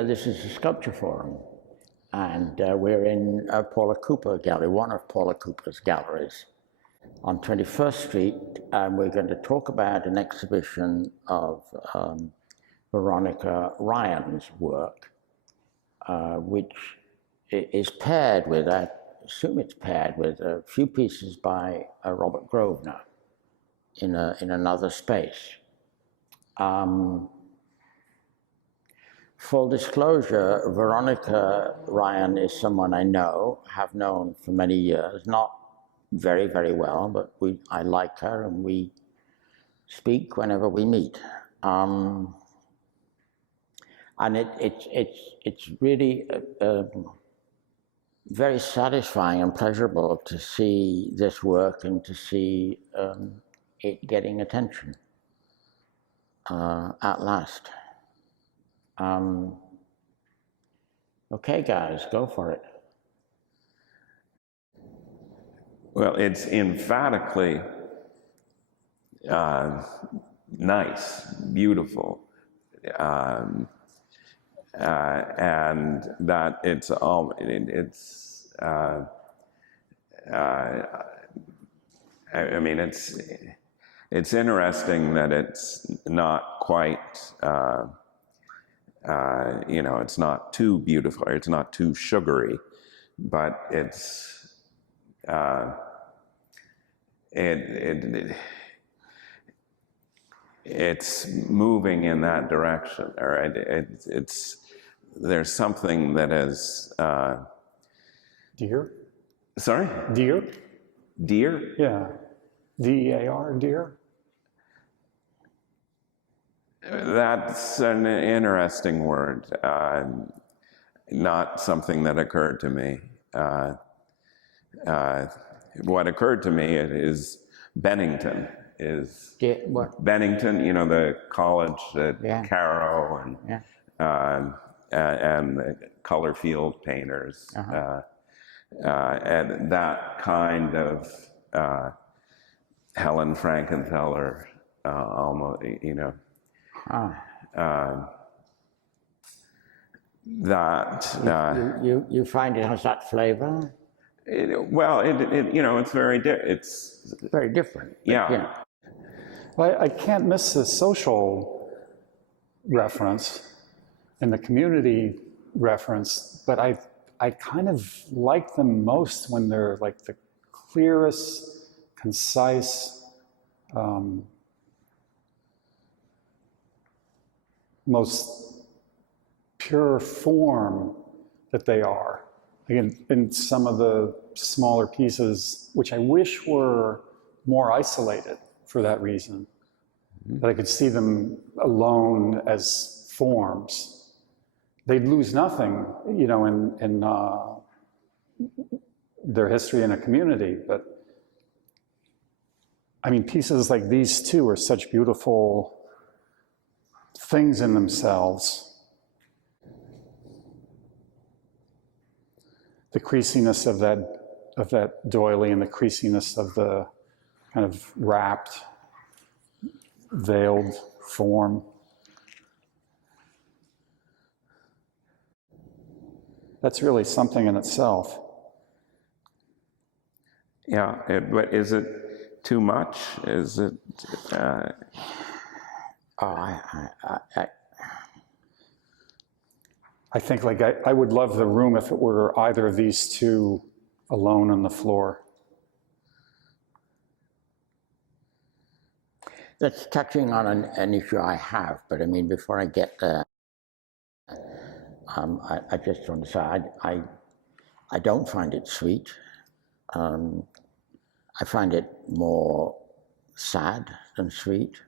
This is a sculpture forum, and we're in Paula Cooper Gallery, one of Paula Cooper's galleries on 21st Street, and we're going to talk about an exhibition of Veronica Ryan's work, which is paired with, I assume it's paired with a few pieces by Robert Grovesnor in another space. Full disclosure, Veronica Ryan is someone I know, have known for many years, not very, very well, but I like her and we speak whenever we meet. And it's really very satisfying and pleasurable to see this work and to see it getting attention at last. Okay, guys, go for it. Well, it's emphatically nice, beautiful, and that it's all, I mean, it's interesting that it's not quite, you know, it's not too beautiful, it's not too sugary, but it's moving in that direction, or there's something that is deer? Sorry? Deer? Deer? Yeah. D-E-A-R, deer? That's an interesting word, not something that occurred to me. What occurred to me is Bennington. Bennington, you know, the college at Carrow and the color field painters, and that kind of Helen Frankenthaler, almost, you know. You find it has that flavor? Well, you know, it's very different. Yeah. Well, I can't miss the social reference and the community reference, but I kind of like them most when they're like the clearest, concise, most pure form that they are. Again, in some of the smaller pieces, which I wish were more isolated for that reason, that I could see them alone as forms. They'd lose nothing, you know, in their history in a community, but I mean, pieces like these two are such beautiful things in themselves. The creasiness of that doily and the creasiness of the kind of wrapped, veiled form. That's really something in itself. Yeah, but is it too much? Is it? I think like I would love the room if it were either of these two alone on the floor. That's touching on an issue I have, but I mean, before I get there, I just want to say I don't find it sweet. I find it more sad than sweet.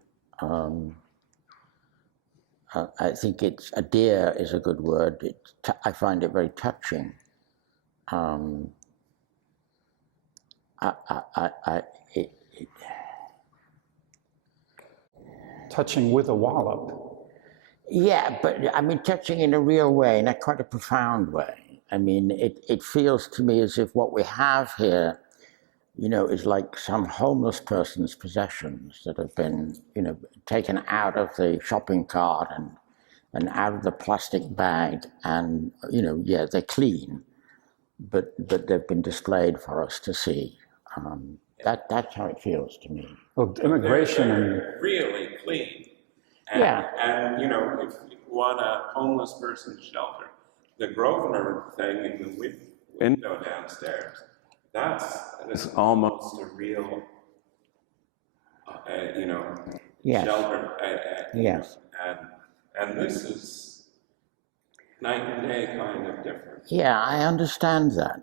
I think a dear is a good word. I find it very touching. Touching with a wallop. Yeah, but I mean, touching in a real way, in a quite a profound way. I mean, it feels to me as if what we have here, you know, is like some homeless person's possessions that have been, you know, taken out of the shopping cart and out of the plastic bag, and yeah, they're clean, but they've been displayed for us to see. That's how it feels to me. Well, immigration they're really clean. And, yeah. And if you want a homeless person's shelter, the Grosvenor thing in the window downstairs, that's almost a real, yes. shelter. Yes. And this is night and day kind of different. Yeah, I understand that.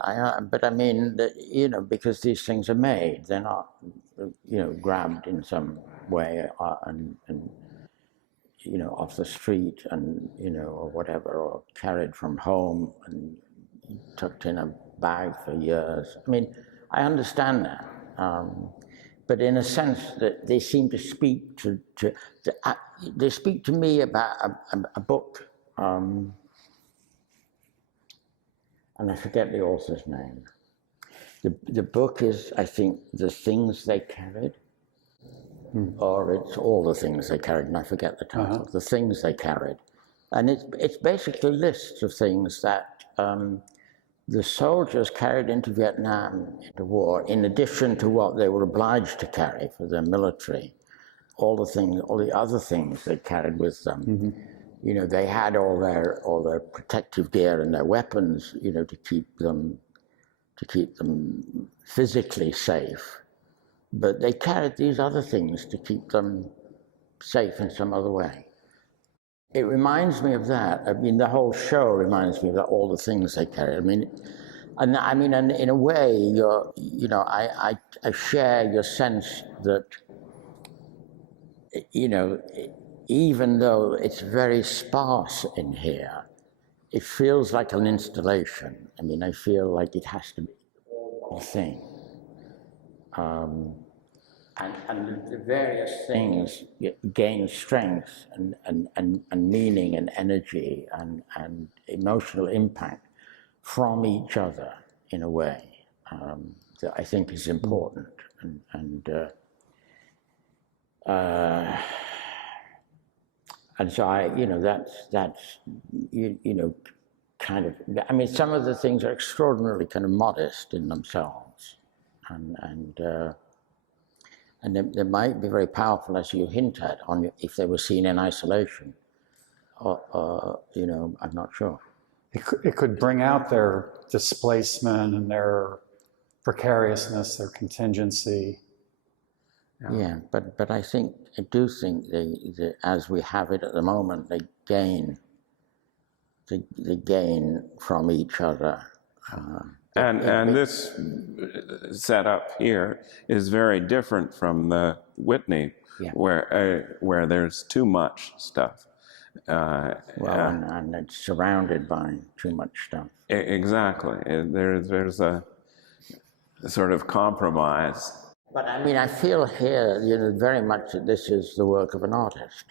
But I mean, because these things are made, they're not, grabbed in some way and off the street and, or whatever, or carried from home and tucked in a bag for years. I mean, I understand that. But in a sense that they seem to speak they speak to me about a book, and I forget the author's name. The book is, I think, The Things They Carried, or it's All the Things They Carried, and I forget the title. The Things They Carried. And it's basically lists of things that the soldiers carried into Vietnam, into war, in addition to what they were obliged to carry for their military, all the other things they carried with them. They had all their protective gear and their weapons, to keep them physically safe. But they carried these other things to keep them safe in some other way. It reminds me of that. I mean, the whole show reminds me of all the things they carried. And in a way, I share your sense that, even though it's very sparse in here, it feels like an installation. I mean, I feel like it has to be a thing. And the various things gain strength and meaning and energy and emotional impact from each other in a way that I think is important. And so that's kind of, I mean, some of the things are extraordinarily kind of modest in themselves, and they might be very powerful, as you hint at, if they were seen in isolation. I'm not sure. It could bring out their displacement and their precariousness, their contingency. Yeah, but I do think they, as we have it at the moment, they gain from each other. And this setup here is very different from the Whitney, where there's too much stuff. And it's surrounded by too much stuff. Exactly. There's a sort of compromise. But I mean, I feel here, very much that this is the work of an artist,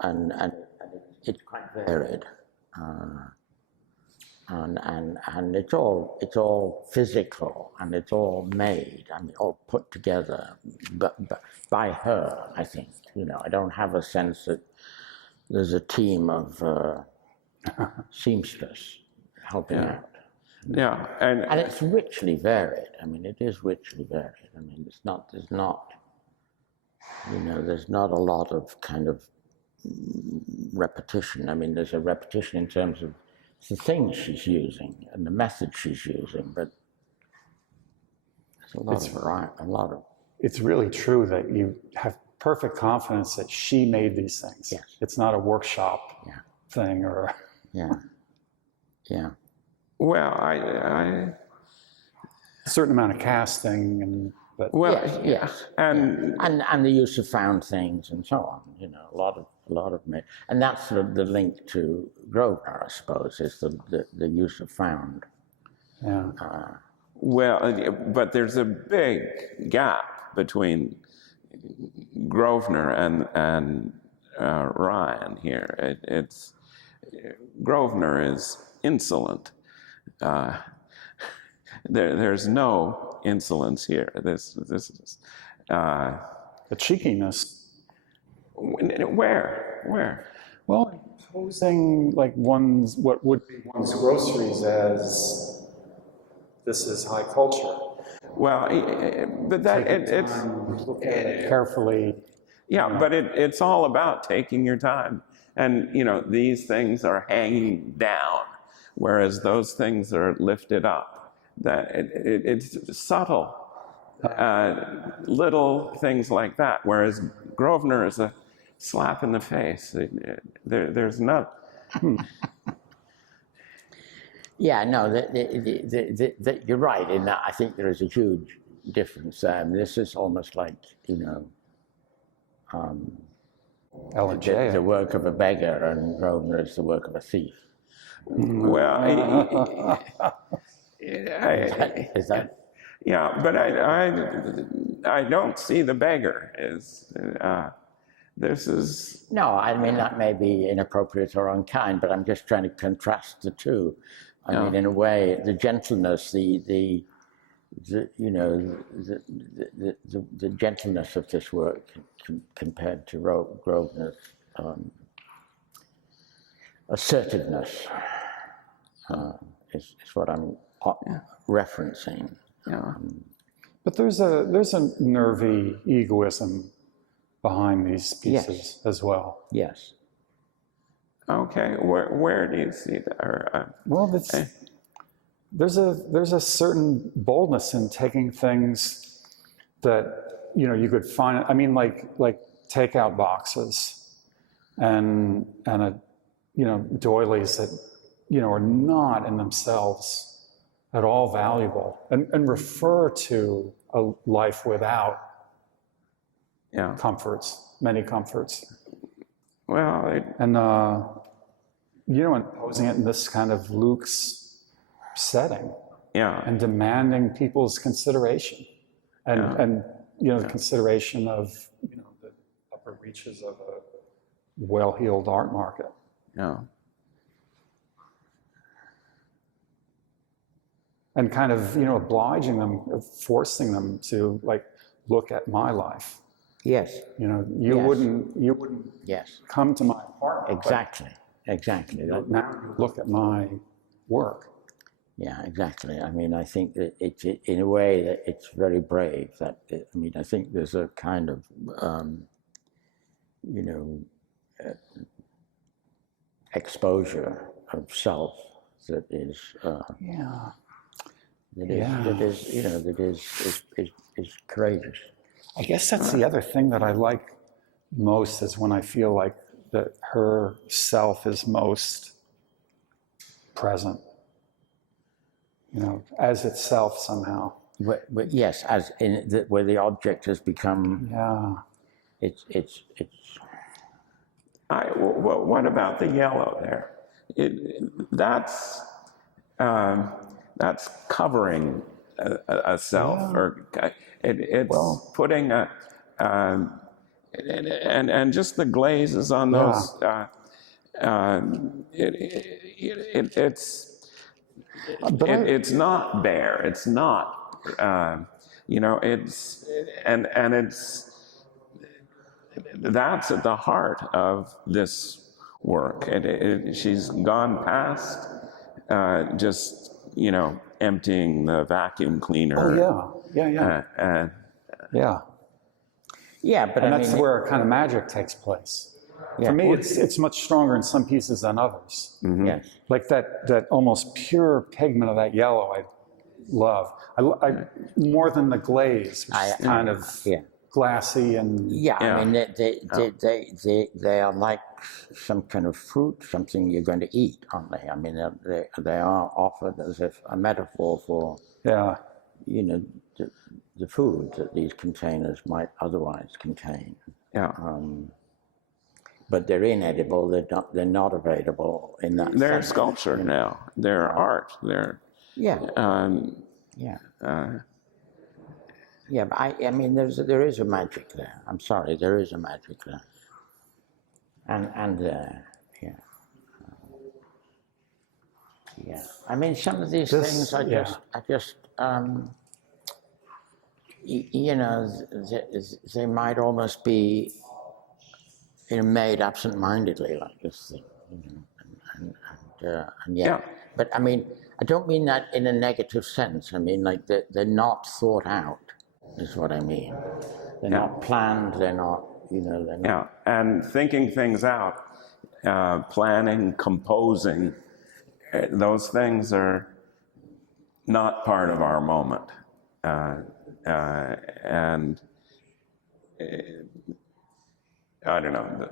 and it's quite varied. And it's all physical, and it's all made, I mean, all put together but by her, I think. I don't have a sense that there's a team of seamstress helping out. Yeah, and it's richly varied. I mean, it is richly varied. I mean, there's not a lot of kind of repetition. I mean, there's a repetition in terms of the things she's using and the method she's using, but there's a lot of. It's really true that you have perfect confidence that she made these things. Yes. It's not a workshop thing or. Yeah. Well, I a certain amount of casting yes. And the use of found things and so on. A lot of and that's the link to Grosvenor, I suppose, is the use of found. Yeah. But there's a big gap between Grosvenor and Ryan here. Grosvenor is insolent. There's no insolence here. This is the cheekiness. Where? Well, posing like what would be one's groceries as this is high culture. Well, but that it's Look at it carefully. yeah, but it's all about taking your time. And these things are hanging down, whereas those things are lifted up. That it's subtle, little things like that. Whereas Grosvenor is a slap in the face. There's not. Yeah, no, you're right in that. I think there is a huge difference. This is almost like, the work of a beggar, and Grosvenor is the work of a thief. Well, Is that? yeah, but I don't see the beggar as this is. No, I mean, that may be inappropriate or unkind, but I'm just trying to contrast the two. I mean, in a way, the gentleness, the gentleness of this work compared to Grosvenor's assertiveness is what I'm referencing. Yeah. But there's a nervy egoism behind these pieces as well. Yes. Okay, where do you see that? Well, there's a certain boldness in taking things that you could find. I mean, like takeout boxes and doilies that are not in themselves at all valuable, and refer to a life without many comforts. Well, and posing it in this kind of luxe setting, and demanding people's consideration, and the consideration of the upper reaches of a well-heeled art market. Yeah. And kind of obliging them, forcing them to look at my life. Yes. You wouldn't come to my apartment. Exactly. Now look at my work. Yeah, exactly. I mean, I think that it's in a way that it's very brave. I think there's a kind of exposure of self that is is courageous. I guess that's the other thing that I like most, is when I feel like that her self is most present, as itself somehow. But yes, as in where the object has become. It's. Well, what about the yellow there? That's covering a self, or it's putting a and just the glazes on those. It's not bare. It's not. It's that's at the heart of this work. She's gone past just emptying the vacuum cleaner. But that's where kind of magic takes place. For me, it's much stronger in some pieces than others. Mm-hmm. Yes. Like that almost pure pigment of that yellow, I love. I more than the glaze, which is kind of glassy and. I mean, they are like some kind of fruit, something you're going to eat, aren't they? I mean, they are offered as if a metaphor for the food that these containers might otherwise contain. But they're inedible. They're not available in that. They're sense. Sculpture now. They're art. They're but I mean, there is a magic there. I'm sorry, there is a magic there. And I mean, some of these things are just they might almost be made absent-mindedly like this thing, and yeah. But I mean, I don't mean that in a negative sense. I mean, like they're not thought out, is what I mean. They're not planned. They're not, they're not. Yeah, and thinking things out, planning, composing, those things are not part of our moment. And I don't know,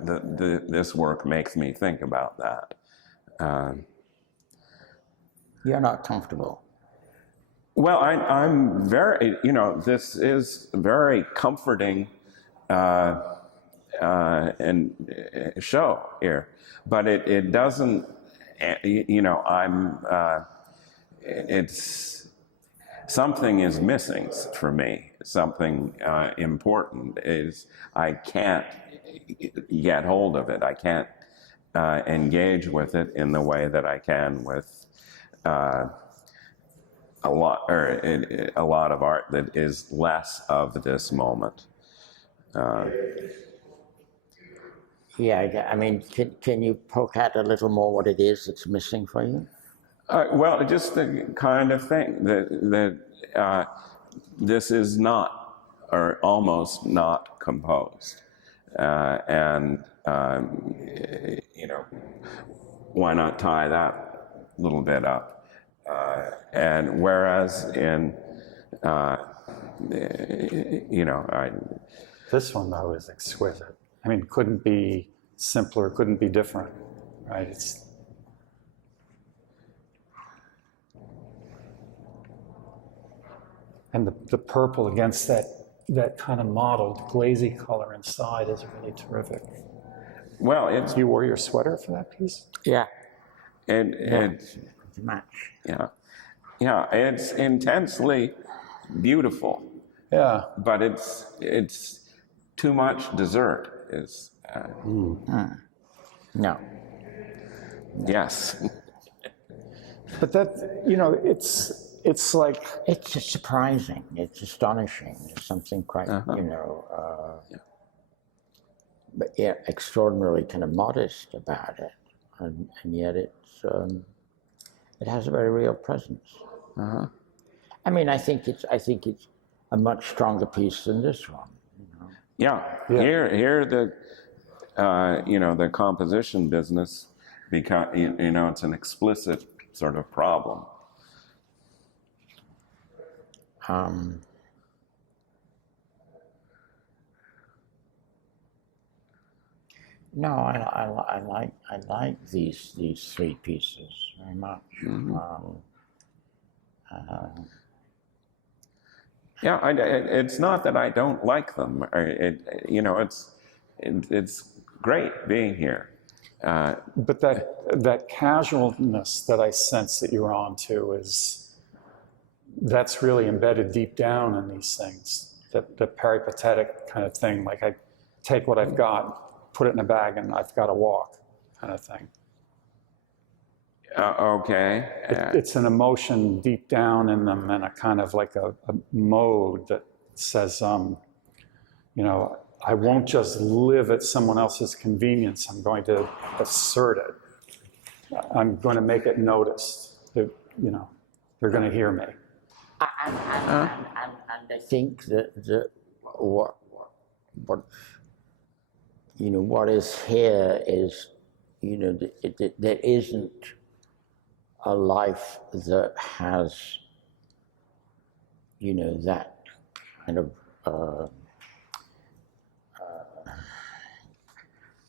this work makes me think about that. You're not comfortable. Well, I'm very, this is very comforting and show here, but it doesn't, it's, something is missing for me. Something important is I can't get hold of it. I can't engage with it in the way that I can with a lot of art that is less of this moment. Yeah, I mean, can you poke out a little more what it is that's missing for you? Well, just the kind of thing that this is not, or almost not, composed, and why not tie that little bit up? And whereas in, This one, though, is exquisite. I mean, couldn't be simpler, couldn't be different, right? And the purple against that kind of mottled, glazy color inside is really terrific. well, it's, You wore your sweater for that piece? Yeah. it's Match. yeah, it's intensely beautiful, Yeah. but it's too much dessert. Is No. yes. But that, it's like, It's just surprising. It's astonishing. There's something quite, but yeah, extraordinarily kind of modest about it, and yet it has a very real presence. I mean, I think it's a much stronger piece than this one. Yeah. Here the the composition business, because it's an explicit sort of problem. No, I like these three pieces very much. Yeah, it's not that I don't like them. It's great being here. but that casualness that I sense that you're onto that's really embedded deep down in these things. The peripatetic kind of thing, like I take what I've got, put it in a bag, and I've got to walk, kind of thing. Okay. It's an emotion deep down in them, and a kind of like a mode that says, I won't just live at someone else's convenience. I'm going to assert it. I'm going to make it noticed. They're going to hear me. And I think that what is here is, there isn't a life that has, that kind of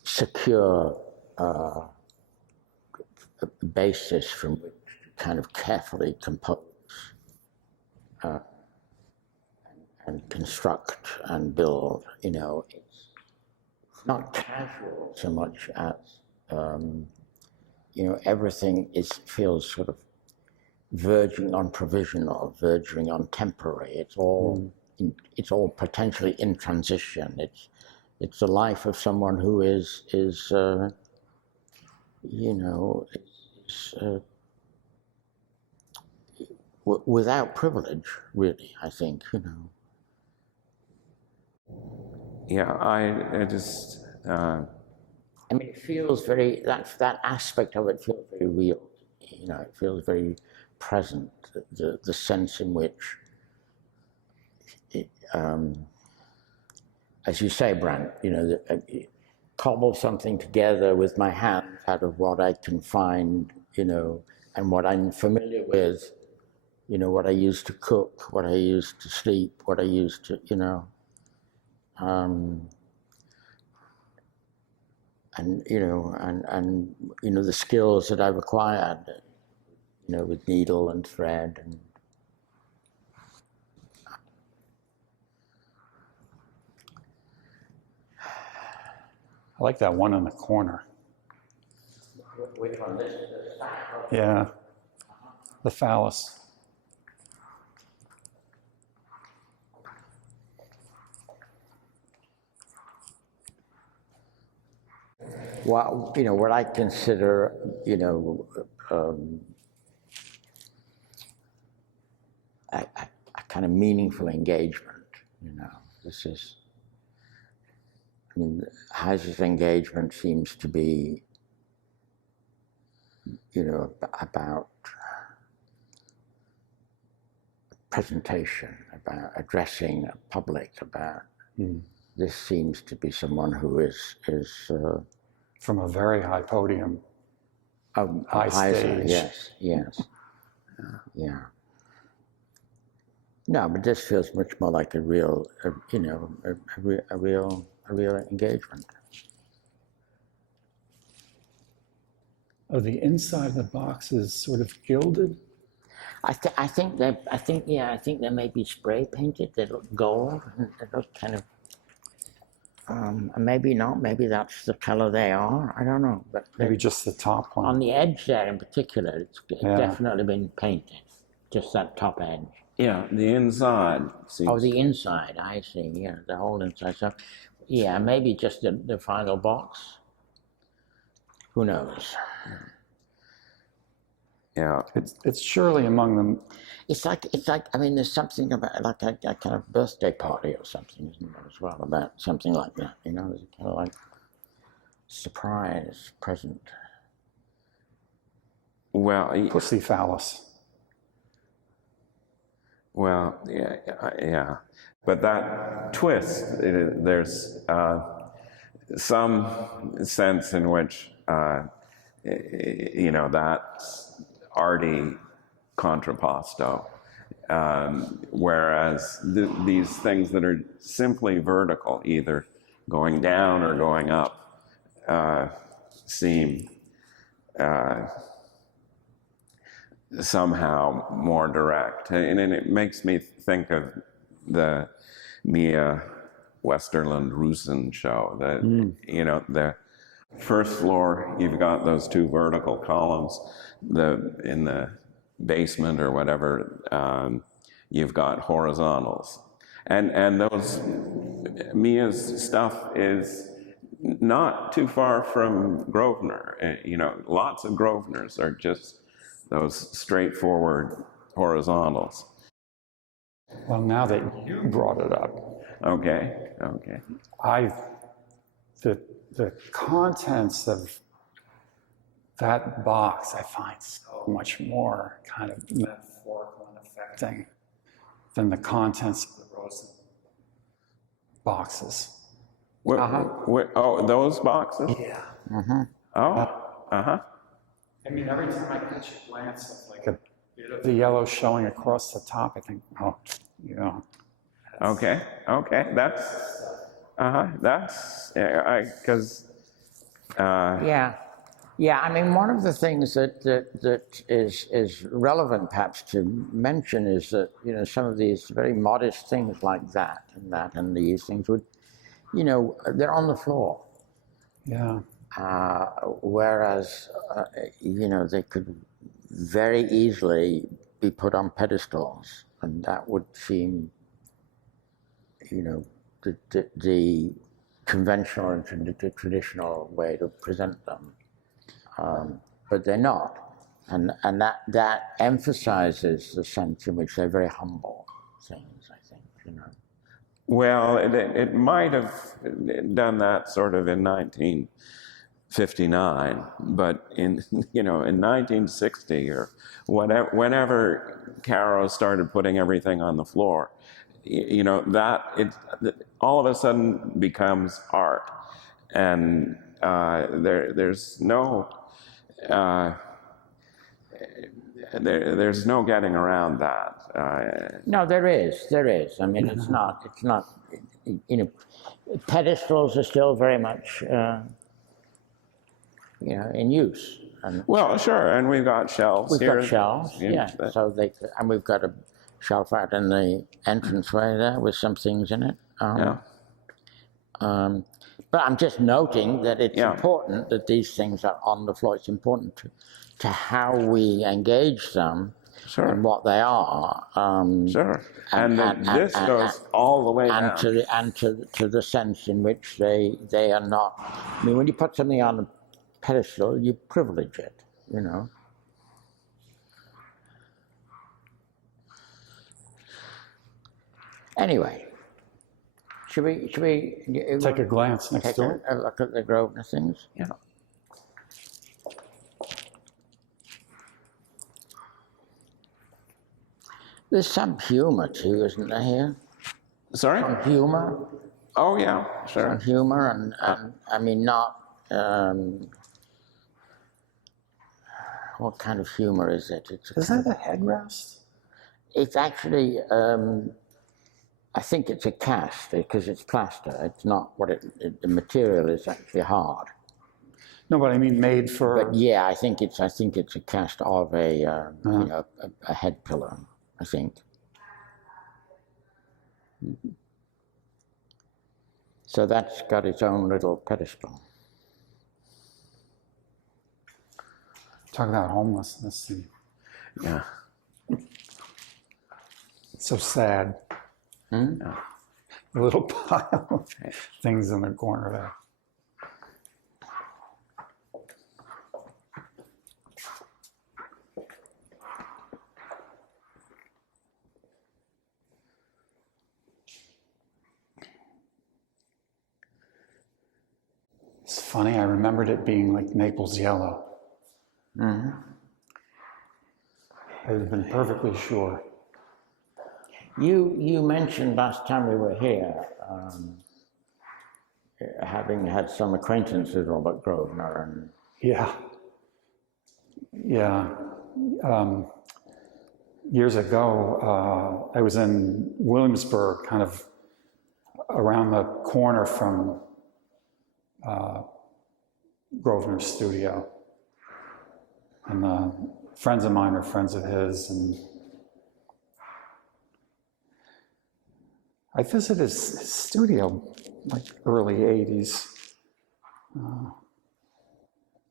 secure basis from which to kind of carefully compose and construct and build. It's not casual so much as everything feels sort of verging on provisional, verging on temporary. It's all potentially in transition. It's the life of someone who is without privilege, really, I think, Yeah, I just I mean, it feels very, that aspect of it feels very real. You know, it feels very present, the sense in which, it, as you say, BRANDT, you know, cobble something together with my hands out of what I can find, you know, and what I'm familiar with, you know, what I used to cook, what I used to sleep, what I used to, you know, and you know the skills that I've acquired, you know, with needle and thread and. I like that one in the corner. Which one? This? Yeah, the phallus. Well, you know, what I consider, you know, a kind of meaningful engagement, you know. This is, I mean, Heiser's engagement seems to be, you know, about presentation, about addressing a public, about, this seems to be someone who is from a very high podium, high Heiser, stage. yes, yes, yeah. No, but this feels much more like a real, you know, a real engagement. Oh, the inside of the box is sort of gilded. I think they may be spray painted. They look gold. They look kind of. Maybe not. Maybe that's the color they are. I don't know. But Maybe just the top one. On the edge there, in particular, it's definitely been painted. Just that top edge. Yeah, the inside seems. Oh, the inside. I see. Yeah, the whole inside. So, yeah, maybe just the final box. Who knows? Yeah, it's surely among them. It's like I mean, there's something about like a kind of birthday party or something, isn't there, as well, about something like that, you know, there's kind of like surprise present. Well, Pussy phallus. Well, yeah, but that twist, there's some sense in which, you know, that's arty contrapposto, whereas these things that are simply vertical, either going down or going up, seem somehow more direct. And it makes me think of the Mia Westerlund-Rusin show, that, you know, the first floor, you've got those two vertical columns, in the basement or whatever, you've got horizontals. And those, Mia's stuff is not too far from Grosvenor. You know, lots of Grosvenors are just those straightforward horizontals. Well, now that you brought it up. Okay. The contents of that box I find so much more kind of metaphorical and affecting than the contents of the Rosen boxes. Oh, those boxes? Yeah. I mean, every time I catch a glance of like a bit of the yellow showing across the top, I think, oh, you know. Okay, that's, because. Yeah, I mean, one of the things that is relevant perhaps to mention is that, you know, some of these very modest things like that and these things would, you know, they're on the floor. Yeah. Whereas, you know, they could very easily be put on pedestals, and that would seem, you know, the conventional and the traditional way to present them. But they're not. And that emphasizes the sense in which they're very humble things, I think, you know. Well, it might have done that sort of in 19 59, but in, you know, in 1960 or whatever, whenever Caro started putting everything on the floor, you know, all of a sudden becomes art. And there's no getting around that. No, there is. I mean, it's not, you know, pedestals are still very much, you know, in use. And well, sure, and we've got shelves we've here. got shelves, yeah. So and we've got a shelf out in the entranceway there with some things in it. Yeah. But I'm just noting that it's important that these things are on the floor. It's important to how we engage them. Sure. And what they are. Sure. And this goes all the way down. To the sense in which they are not. I mean, when you put something on a pedestal, you privilege it, you know. Anyway, should we take a glance next door? A look at the Grosvenor things? Yeah. There's some humor too, isn't there here? Sorry? Some humor. Oh yeah, sure. Some humor and I mean not. What kind of humor is it? Is that a headrest? It's actually. I think it's a cast because it's plaster. It's not what the material is actually hard. No, but I mean made for. But yeah, I think it's a cast of a you know, a head pillar. I think. So that's got its own little pedestal. Talk about homelessness. Yeah. It's so sad. Yeah. A little pile of things in the corner there. It's funny, I remembered it being like Naples yellow. Mm-hmm. I would have been perfectly sure. You mentioned last time we were here, having had some acquaintance with Robert Grosvenor and. Yeah. Years ago, I was in Williamsburg, kind of around the corner from Grosvenor's studio. And friends of mine are friends of his, and I visited his studio like early 80s.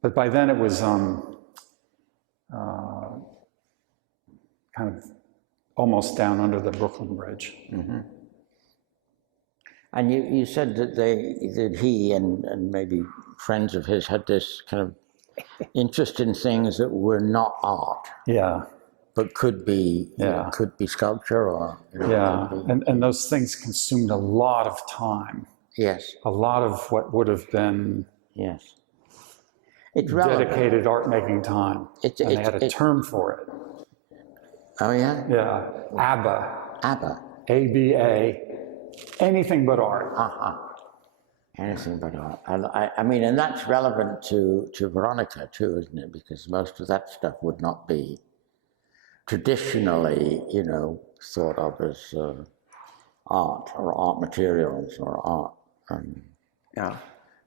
But by then it was kind of almost down under the Brooklyn Bridge. Mm-hmm. And you said that he and maybe friends of his had this kind of interest in things that were not art. Yeah. But could be, you know, could be sculpture or. You know, and those things consumed a lot of time. Yes. A lot of what would have been. Yes. It's dedicated art making time. And they had a term for it. Oh yeah? Yeah. ABBA. ABBA. ABA. Anything but art. Anything but art. I mean, and that's relevant to Veronica too, isn't it? Because most of that stuff would not be traditionally, you know, thought of as art or art materials or art. Yeah,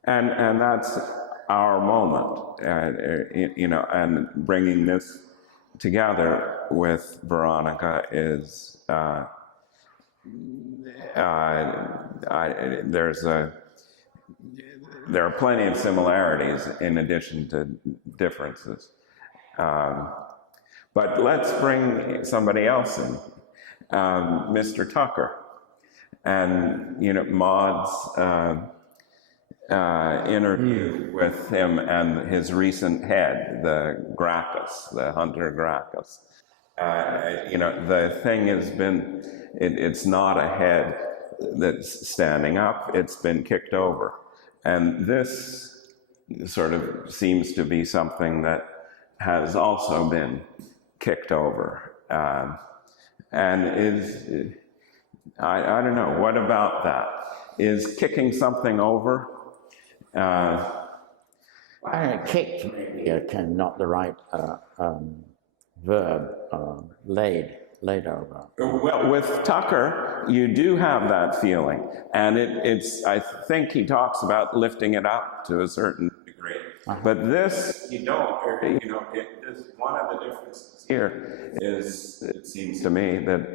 and that's our moment, you know, and bringing this together with Veronica is there are plenty of similarities in addition to differences. But let's bring somebody else in, Mr. Tucker. And, you know, Maud's interview with him and his recent head, the GRACCHUS, the hunter GRACCHUS. You know, the thing has been, it's not a head that's standing up, it's been kicked over. And this sort of seems to be something that has also been kicked over. And is, I don't know, what about that? Is kicking something over? Kicked maybe kind of not the right verb, laid over. Well, with Tucker, you do have that feeling, and I think he talks about lifting it up to a certain degree. But this, you don't, one of the differences here is, it seems to me, that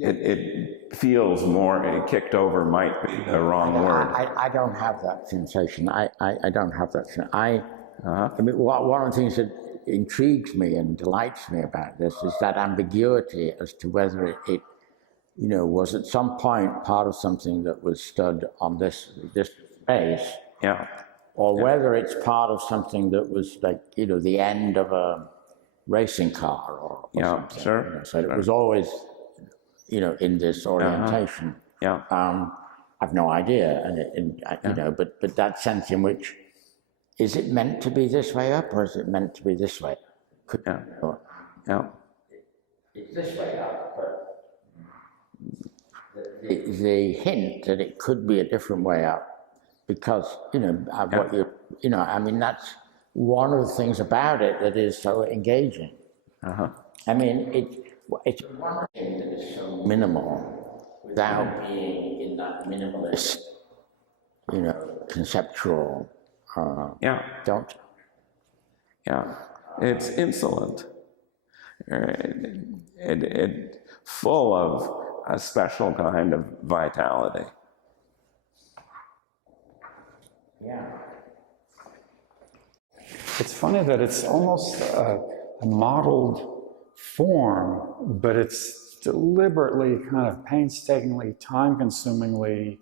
it feels more, kicked over might be the wrong word. I don't have that sensation. I don't have that sensation. I mean, one of the things that intrigues me and delights me about this is that ambiguity as to whether it was at some point part of something that was stood on this space, or whether it's part of something that was like, the end of a racing car or something. Sure. So it was always, in this orientation. I've no idea, but that sense in which, is it meant to be this way up, or is it meant to be this way? It's this way up, but the hint that it could be a different way up, because what I mean, that's one of the things about it that is so engaging. I mean, it's one thing that is so minimal without being in that minimalist, conceptual. Don't. It's insolent. It full of a special kind of vitality. It's funny that it's almost a modeled form, but it's deliberately, kind of painstakingly, time-consumingly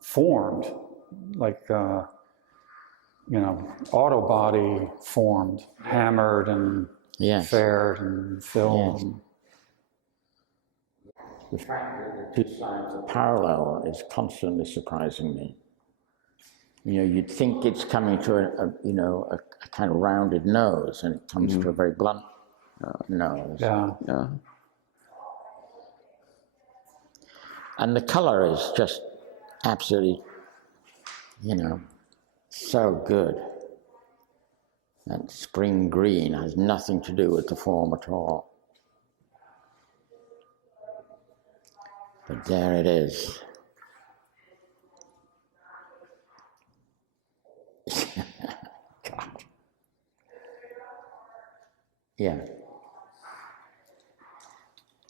formed, like auto body formed, hammered and faired and filled. The fact that the two sides are parallel is constantly surprising me. You'd think it's coming to a kind of rounded nose, and it comes to a very blunt nose. And the color is just absolutely, so good. That spring green has nothing to do with the form at all. But there it is. God. Yeah.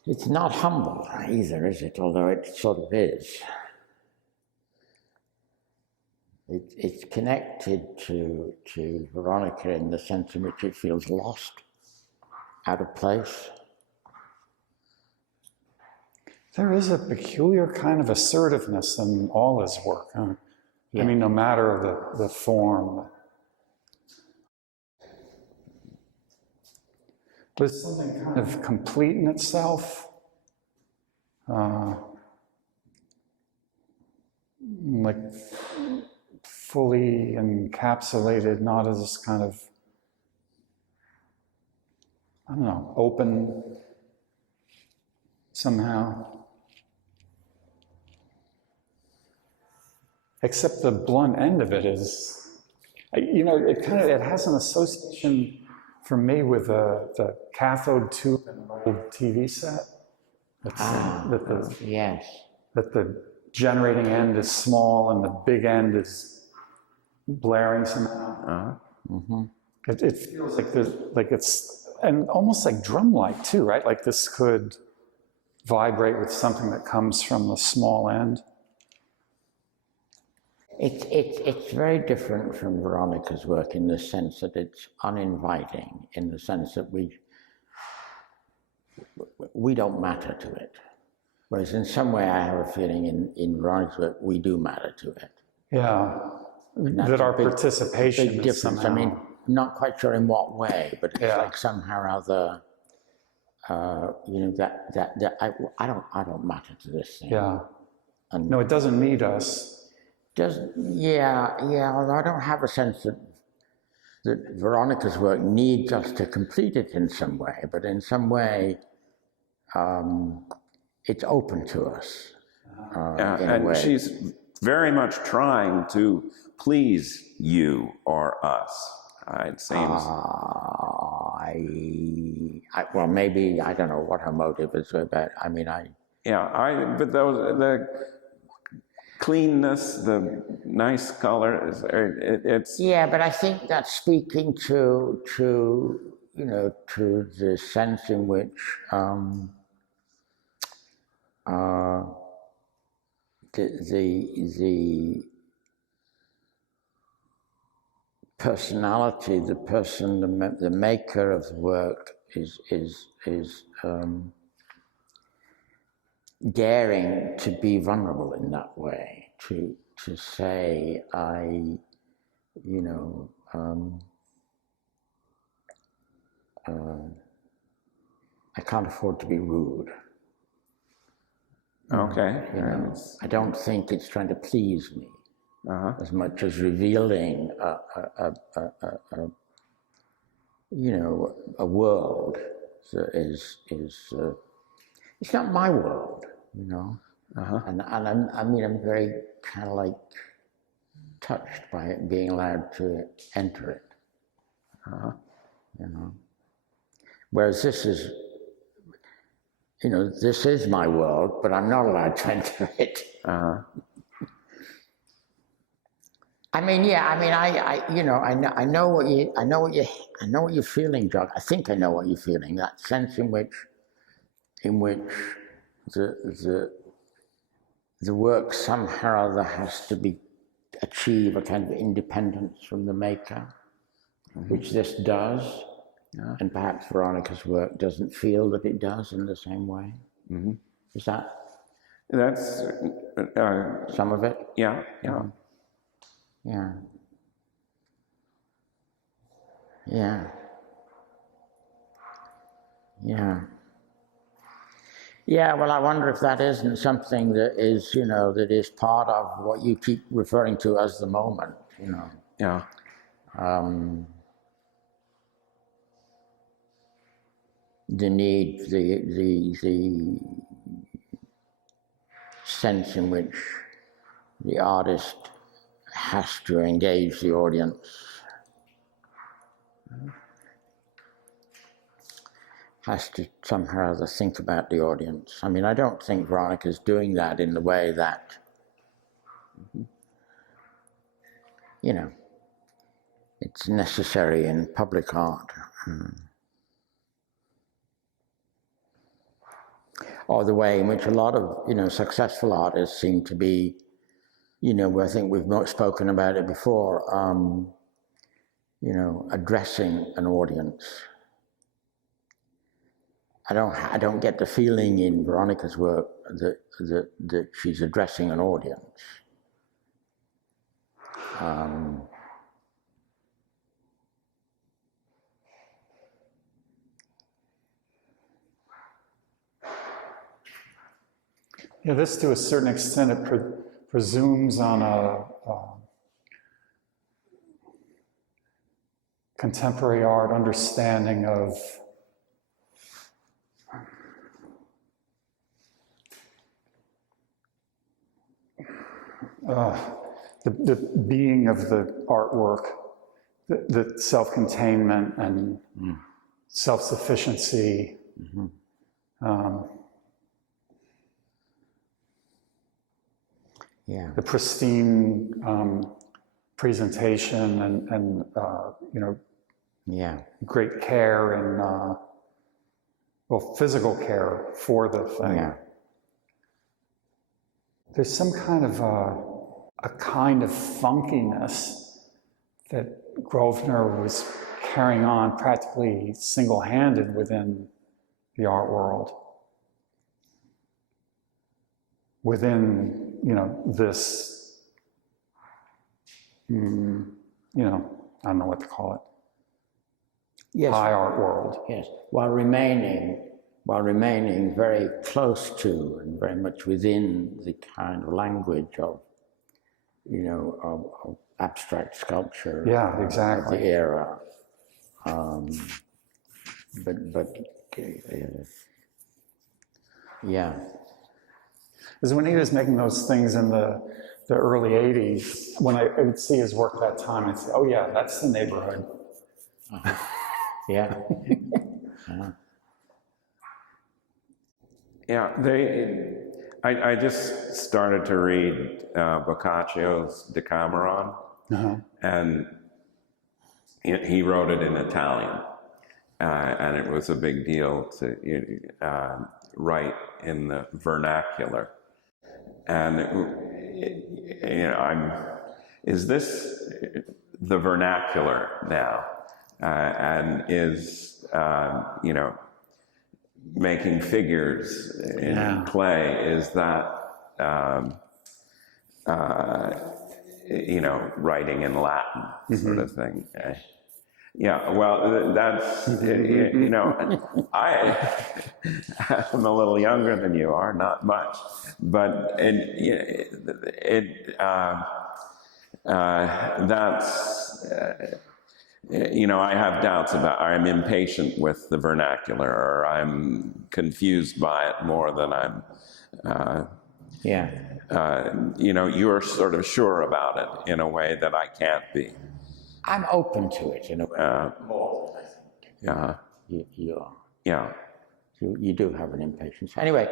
It's not humble either, is it? Although it sort of is. It's connected to Veronica in the sense in which it feels lost, out of place. There is a peculiar kind of assertiveness in all his work. I mean, no matter the form. There's something kind of complete in itself. Like fully encapsulated, not as kind of, I don't know, open somehow. Except the blunt end of it is, it has an association for me with the cathode tube in an old TV set. That the generating end is small and the big end is blaring somehow. It feels like it's, and almost like drum-like too, right? Like this could vibrate with something that comes from the small end. It's very different from Veronica's work in the sense that it's uninviting, in the sense that we don't matter to it. Whereas in some way I have a feeling in Veronica's work, we do matter to it. Yeah, that our participation big is difference. somehow... I mean, I'm not quite sure in what way, but it's like somehow or other, I don't matter to this thing. Yeah. And no, it doesn't need us. Yeah, although I don't have a sense that Veronica's work needs us to complete it in some way, but in some way it's open to us in a way. She's very much trying to please you or us, it seems. Well, maybe, I don't know what her motive is with that. I mean, but the cleanness, the nice color, it's... Yeah, but I think that's speaking to you know, to the sense in which the personality, the person, the maker of the work is daring to be vulnerable in that way, to say, I can't afford to be rude. Okay. You know, I don't think it's trying to please me as much as revealing a world that is it's not my world, you know. And I'm very kind of like touched by it being allowed to enter it. You know. Whereas this is, you know, this is my world, but I'm not allowed to enter it. I mean, yeah. I mean, I know what you're feeling, Jock. I think I know what you're feeling. That sense in which the work somehow or other has to achieve a kind of independence from the maker, which this does, and perhaps Veronica's work doesn't feel that it does in the same way. Is that? That's some of it? Yeah. Yeah, well, I wonder if that isn't something that is, you know, that is part of what you keep referring to as the moment, you know. Yeah. The need, the sense in which the artist has to engage the audience. Has to somehow or other think about the audience. I mean, I don't think Veronica's doing that in the way that, you know, it's necessary in public art. Or the way in which a lot of, you know, successful artists seem to be, you know, I think we've spoken about it before, you know, addressing an audience. I don't get the feeling in Veronica's work that she's addressing an audience. Yeah, this to a certain extent, it presumes on a contemporary art understanding of the being of the artwork, the self-containment and self-sufficiency. The pristine presentation and you know, great care and well, physical care for the thing. There's some kind of a kind of funkiness that Grosvenor was carrying on practically single-handed within the art world. Within, you know, this, you know, I don't know what to call it. Yes. High art world. Yes, while remaining very close to and very much within the kind of language of you know, of abstract sculpture. Yeah, exactly. Of the era. But yeah. Because when he was making those things in the early 80s, when I would see his work that time, I'd say, oh yeah, that's the neighborhood. Yeah. Yeah, I just started to read Boccaccio's Decameron, and he wrote it in Italian, and it was a big deal to write in the vernacular. And is this the vernacular now? And is making figures in clay, is that writing in Latin sort of thing? Yeah, well, that's, I am a little younger than you are, not much, but that's, I have doubts about, I'm impatient with the vernacular, or I'm confused by it more than I'm, you're sort of sure about it in a way that I can't be. I'm open to it in a way. Yeah. You are. Yeah. You do have an impatience. Anyway,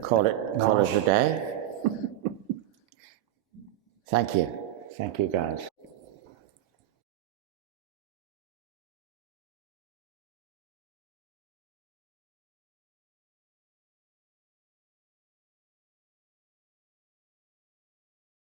call it a day. Thank you. Thank you, guys.